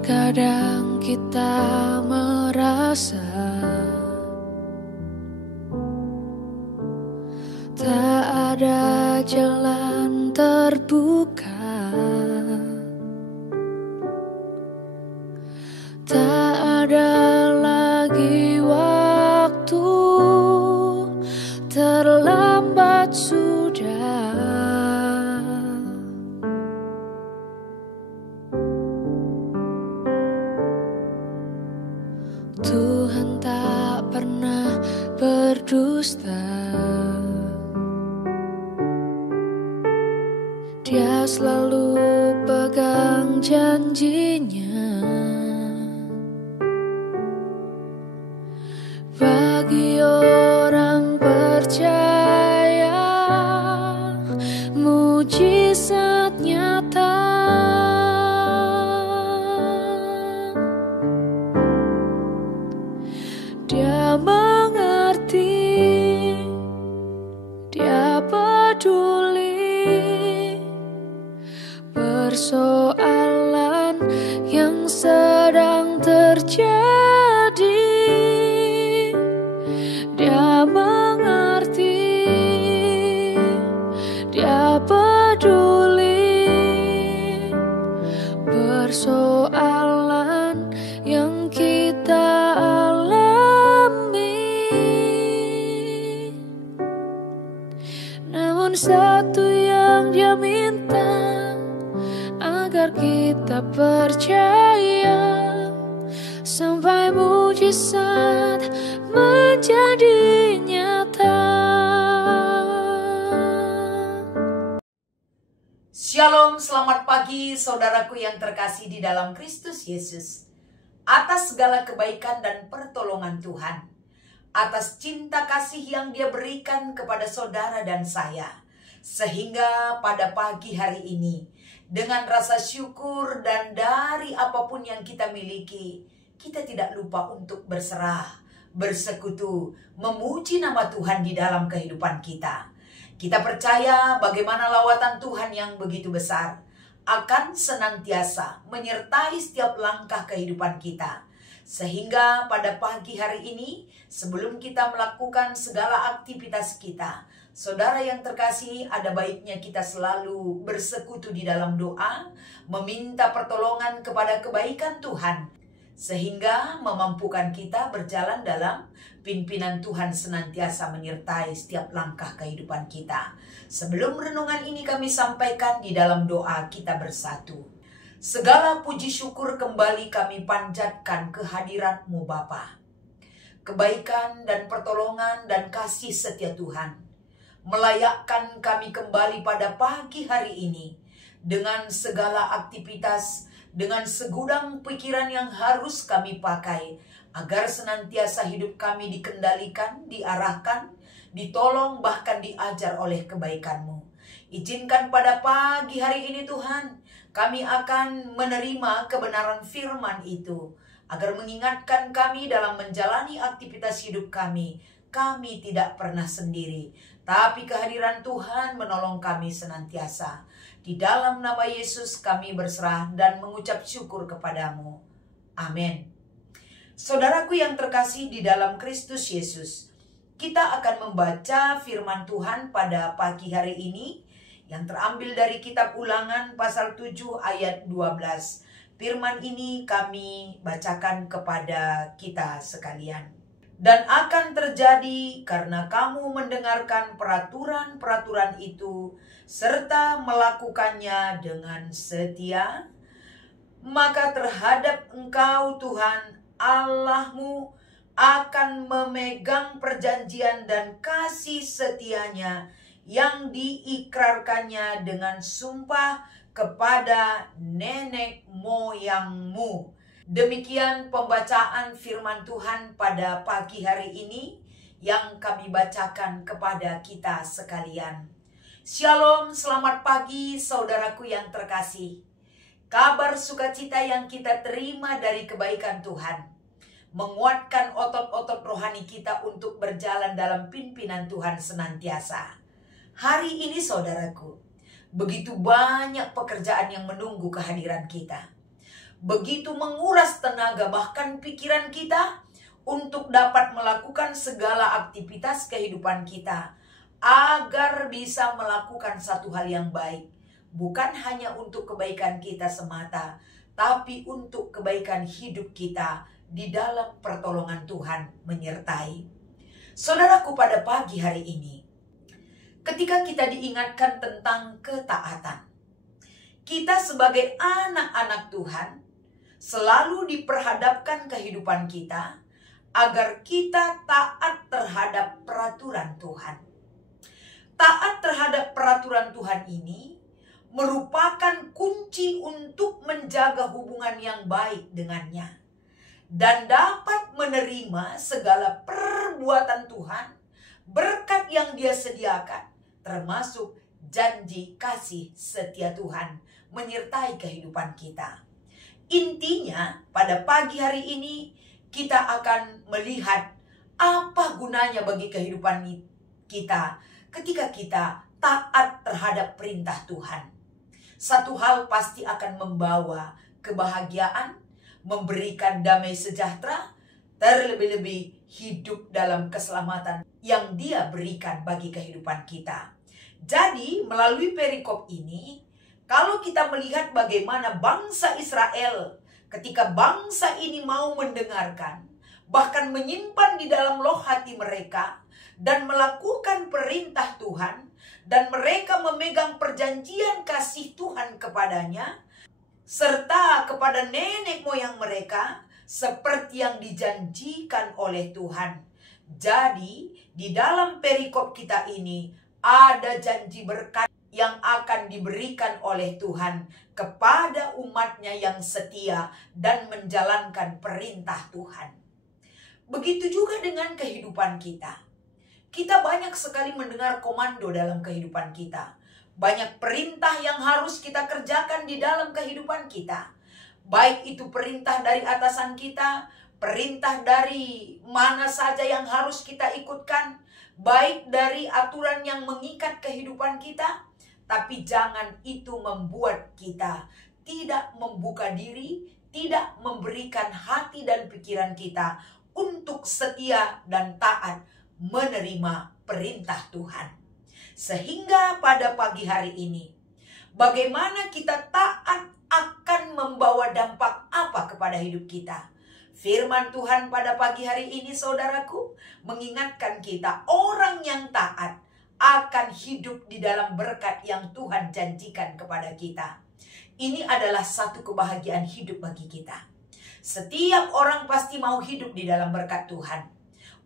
Terkadang kita merasa tak ada jalan terbuka, tak ada lagi waktu, terlambat sudah. Tuhan tak pernah berdusta, Dia selalu pegang janjinya. Bagi orang percaya, mujizat nyata. Dia mengerti, Dia peduli persoalan yang sedang terjadi. Dia mengerti, Dia peduli persoalan yang kita alami. Namun satu yang Dia minta, agar kita percaya sampai mujizat menjadi nyata. Shalom, selamat pagi saudaraku yang terkasih di dalam Kristus Yesus. Atas segala kebaikan dan pertolongan Tuhan, atas cinta kasih yang Dia berikan kepada saudara dan saya, sehingga pada pagi hari ini dengan rasa syukur dan dari apapun yang kita miliki, kita tidak lupa untuk berserah, bersekutu, memuji nama Tuhan di dalam kehidupan kita. Kita percaya bagaimana lawatan Tuhan yang begitu besar akan senantiasa menyertai setiap langkah kehidupan kita. Sehingga pada pagi hari ini, sebelum kita melakukan segala aktivitas kita, saudara yang terkasih, ada baiknya kita selalu bersekutu di dalam doa, meminta pertolongan kepada kebaikan Tuhan, sehingga memampukan kita berjalan dalam pimpinan Tuhan senantiasa menyertai setiap langkah kehidupan kita. Sebelum renungan ini kami sampaikan di dalam doa kita bersatu. Segala puji syukur kembali kami panjatkan kehadirat-Mu Bapa. Kebaikan dan pertolongan dan kasih setia Tuhan melayakkan kami kembali pada pagi hari ini dengan segala aktivitas, dengan segudang pikiran yang harus kami pakai agar senantiasa hidup kami dikendalikan, diarahkan, ditolong, bahkan diajar oleh kebaikan-Mu. Izinkan pada pagi hari ini Tuhan, kami akan menerima kebenaran firman itu agar mengingatkan kami dalam menjalani aktivitas hidup kami. Kami tidak pernah sendiri, tapi kehadiran Tuhan menolong kami senantiasa. Di dalam nama Yesus kami berserah dan mengucap syukur kepadamu. Amin. Saudaraku yang terkasih di dalam Kristus Yesus, kita akan membaca firman Tuhan pada pagi hari ini yang terambil dari kitab Ulangan pasal 7 ayat 12. Firman ini kami bacakan kepada kita sekalian. Dan akan terjadi karena kamu mendengarkan peraturan-peraturan itu serta melakukannya dengan setia, maka terhadap engkau Tuhan Allahmu akan memegang perjanjian dan kasih setianya yang diikrarkannya dengan sumpah kepada nenek moyangmu. Demikian pembacaan firman Tuhan pada pagi hari ini yang kami bacakan kepada kita sekalian. Shalom, selamat pagi saudaraku yang terkasih. Kabar sukacita yang kita terima dari kebaikan Tuhan menguatkan otot-otot rohani kita untuk berjalan dalam pimpinan Tuhan senantiasa. Hari ini saudaraku, begitu banyak pekerjaan yang menunggu kehadiran kita. begitu menguras tenaga bahkan pikiran kita untuk dapat melakukan segala aktivitas kehidupan kita agar bisa melakukan satu hal yang baik. Bukan hanya untuk kebaikan kita semata, tapi untuk kebaikan hidup kita di dalam pertolongan Tuhan menyertai. Saudaraku, pada pagi hari ini, ketika kita diingatkan tentang ketaatan, kita sebagai anak-anak Tuhan selalu diperhadapkan kehidupan kita agar kita taat terhadap peraturan Tuhan. Taat terhadap peraturan Tuhan ini merupakan kunci untuk menjaga hubungan yang baik dengannya dan dapat menerima segala perbuatan Tuhan, berkat yang Dia sediakan, termasuk janji kasih setia Tuhan menyertai kehidupan kita. Intinya, pada pagi hari ini kita akan melihat apa gunanya bagi kehidupan kita ketika kita taat terhadap perintah Tuhan. Satu hal pasti akan membawa kebahagiaan, memberikan damai sejahtera, terlebih-lebih hidup dalam keselamatan yang Dia berikan bagi kehidupan kita. Jadi, melalui perikop ini, kalau kita melihat bagaimana bangsa Israel, ketika bangsa ini mau mendengarkan, bahkan menyimpan di dalam loh hati mereka, dan melakukan perintah Tuhan, dan mereka memegang perjanjian kasih Tuhan kepadanya, serta kepada nenek moyang mereka, seperti yang dijanjikan oleh Tuhan. Jadi, di dalam perikop kita ini, ada janji berkat yang akan diberikan oleh Tuhan kepada umatnya yang setia dan menjalankan perintah Tuhan. Begitu juga dengan kehidupan kita. Kita banyak sekali mendengar komando dalam kehidupan kita. Banyak perintah yang harus kita kerjakan di dalam kehidupan kita. Baik itu perintah dari atasan kita, perintah dari mana saja yang harus kita ikutkan, baik dari aturan yang mengikat kehidupan kita, tapi jangan itu membuat kita tidak membuka diri, tidak memberikan hati dan pikiran kita untuk setia dan taat menerima perintah Tuhan. Sehingga pada pagi hari ini, bagaimana kita taat akan membawa dampak apa kepada hidup kita? Firman Tuhan pada pagi hari ini, saudaraku, mengingatkan kita orang yang taat akan hidup di dalam berkat yang Tuhan janjikan kepada kita. Ini adalah satu kebahagiaan hidup bagi kita. Setiap orang pasti mau hidup di dalam berkat Tuhan.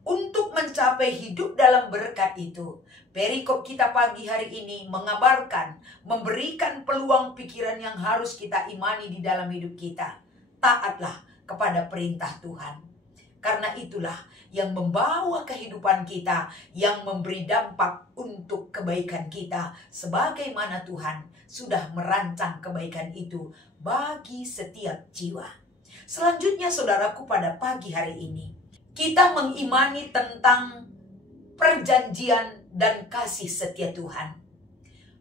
Untuk mencapai hidup dalam berkat itu, perikop kita pagi hari ini mengabarkan, memberikan peluang pikiran yang harus kita imani di dalam hidup kita. Taatlah kepada perintah Tuhan. Karena itulah yang membawa kehidupan kita, yang memberi dampak untuk kebaikan kita, sebagaimana Tuhan sudah merancang kebaikan itu bagi setiap jiwa. Selanjutnya, saudaraku, pada pagi hari ini, kita mengimani tentang perjanjian dan kasih setia Tuhan.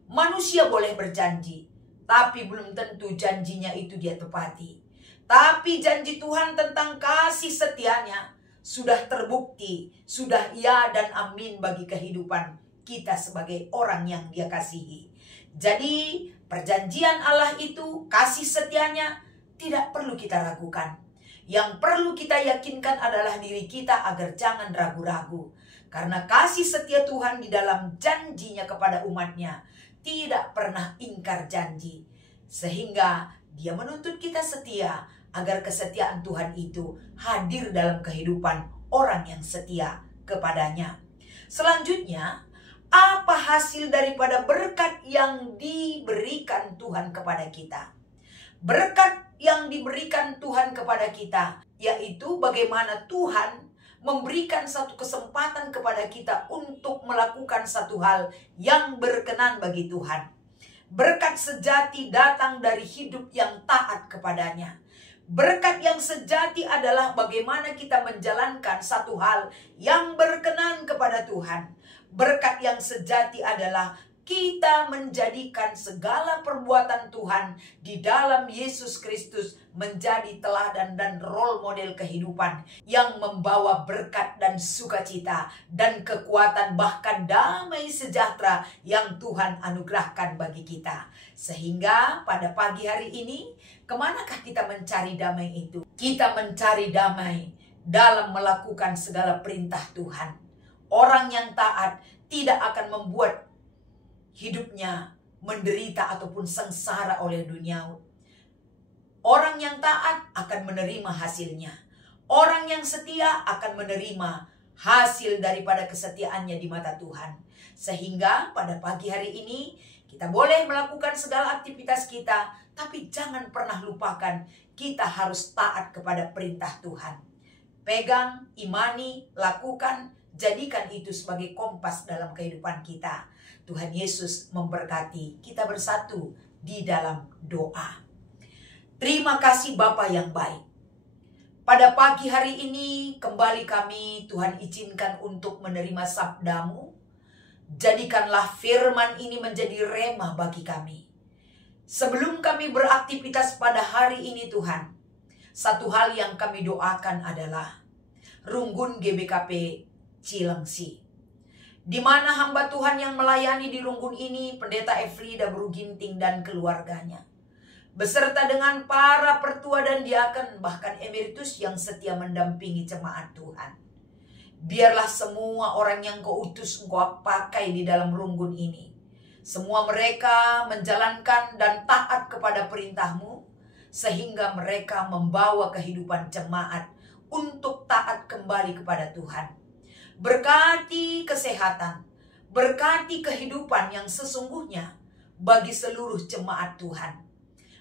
Manusia boleh berjanji, tapi belum tentu janjinya itu dia tepati. Tapi janji Tuhan tentang kasih setianya sudah terbukti, sudah ya dan amin bagi kehidupan kita sebagai orang yang Dia kasihi. Jadi perjanjian Allah itu, kasih setianya tidak perlu kita ragukan. Yang perlu kita yakinkan adalah diri kita agar jangan ragu-ragu. Karena kasih setia Tuhan di dalam janjinya kepada umatnya tidak pernah ingkar janji. Sehingga Dia menuntut kita setia agar kesetiaan Tuhan itu hadir dalam kehidupan orang yang setia kepadanya. Selanjutnya, apa hasil daripada berkat yang diberikan Tuhan kepada kita? Berkat yang diberikan Tuhan kepada kita, yaitu bagaimana Tuhan memberikan satu kesempatan kepada kita untuk melakukan satu hal yang berkenan bagi Tuhan. Berkat sejati datang dari hidup yang taat kepadanya. Berkat yang sejati adalah bagaimana kita menjalankan satu hal yang berkenan kepada Tuhan. Berkat yang sejati adalah kita menjadikan segala perbuatan Tuhan di dalam Yesus Kristus menjadi teladan dan role model kehidupan yang membawa berkat dan sukacita dan kekuatan, bahkan damai sejahtera yang Tuhan anugerahkan bagi kita. Sehingga pada pagi hari ini, kemanakah kita mencari damai itu? Kita mencari damai dalam melakukan segala perintah Tuhan. Orang yang taat tidak akan membuat hidupnya menderita ataupun sengsara oleh dunia. Orang yang taat akan menerima hasilnya. Orang yang setia akan menerima hasil daripada kesetiaannya di mata Tuhan. Sehingga pada pagi hari ini kita boleh melakukan segala aktivitas kita, tapi jangan pernah lupakan kita harus taat kepada perintah Tuhan. Pegang, imani, lakukan, jadikan itu sebagai kompas dalam kehidupan kita. Tuhan Yesus memberkati. Kita bersatu di dalam doa. Terima kasih Bapa yang baik. Pada pagi hari ini kembali kami Tuhan izinkan untuk menerima sabda-Mu. Jadikanlah firman ini menjadi rema bagi kami. Sebelum kami beraktivitas pada hari ini Tuhan, satu hal yang kami doakan adalah Runggun GBKP Cilengsi, di mana hamba Tuhan yang melayani di Runggun ini, Pendeta Efrida Bruginting dan keluarganya, beserta dengan para pertua dan diaken, bahkan emeritus yang setia mendampingi jemaat Tuhan. Biarlah semua orang yang Kau utus Engkau pakai di dalam Runggun ini, semua mereka menjalankan dan taat kepada perintah-Mu, sehingga mereka membawa kehidupan jemaat untuk taat kembali kepada Tuhan. Berkati kesehatan, berkati kehidupan yang sesungguhnya bagi seluruh jemaat Tuhan,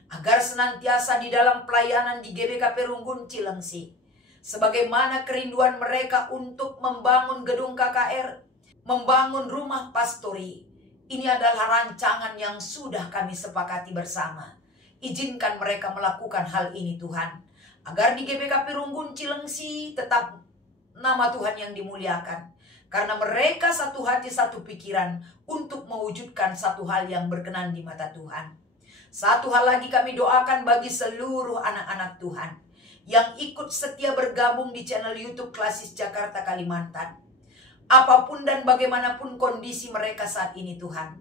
agar senantiasa di dalam pelayanan di GBKP Runggun Cilengsi, sebagaimana kerinduan mereka untuk membangun gedung KKR, membangun rumah pastori. Ini adalah rancangan yang sudah kami sepakati bersama. Izinkan mereka melakukan hal ini Tuhan, agar di GBKP Runggun Cilengsi tetap nama Tuhan yang dimuliakan. Karena mereka satu hati satu pikiran untuk mewujudkan satu hal yang berkenan di mata Tuhan. Satu hal lagi kami doakan bagi seluruh anak-anak Tuhan yang ikut setia bergabung di channel YouTube Klasis Jakarta Kalimantan. Apapun dan bagaimanapun kondisi mereka saat ini Tuhan,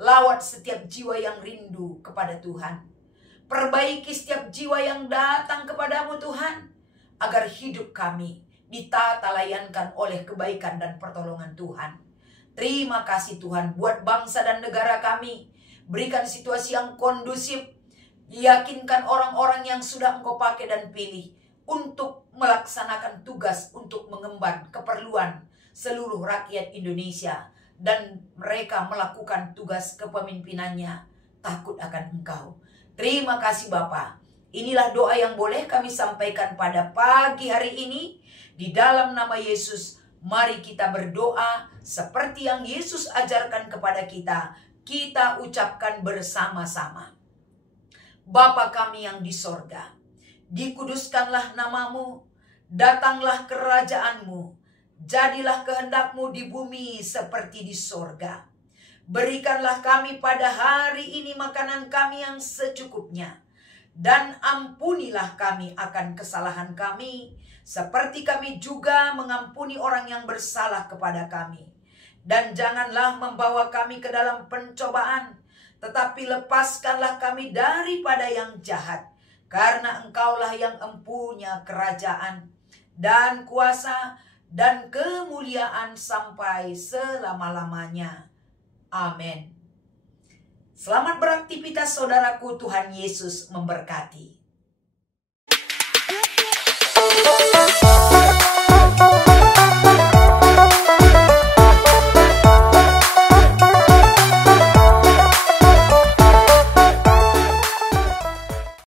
lawat setiap jiwa yang rindu kepada Tuhan. Perbaiki setiap jiwa yang datang kepadamu Tuhan, agar hidup kami ditata layankan oleh kebaikan dan pertolongan Tuhan. Terima kasih Tuhan buat bangsa dan negara kami. Berikan situasi yang kondusif. Yakinkan orang-orang yang sudah Engkau pakai dan pilih untuk melaksanakan tugas untuk mengemban keperluan seluruh rakyat Indonesia. Dan mereka melakukan tugas kepemimpinannya takut akan Engkau. Terima kasih Bapa. Inilah doa yang boleh kami sampaikan pada pagi hari ini. Di dalam nama Yesus, mari kita berdoa seperti yang Yesus ajarkan kepada kita. Kita ucapkan bersama-sama. Bapa kami yang di sorga, dikuduskanlah namamu, datanglah kerajaan-Mu, jadilah kehendak-Mu di bumi seperti di sorga. Berikanlah kami pada hari ini makanan kami yang secukupnya, dan ampunilah kami akan kesalahan kami, seperti kami juga mengampuni orang yang bersalah kepada kami. Dan janganlah membawa kami ke dalam pencobaan, tetapi lepaskanlah kami daripada yang jahat. Karena Engkaulah yang empunya kerajaan dan kuasa dan kemuliaan sampai selama-lamanya. Amin. Selamat beraktivitas saudaraku, Tuhan Yesus memberkati.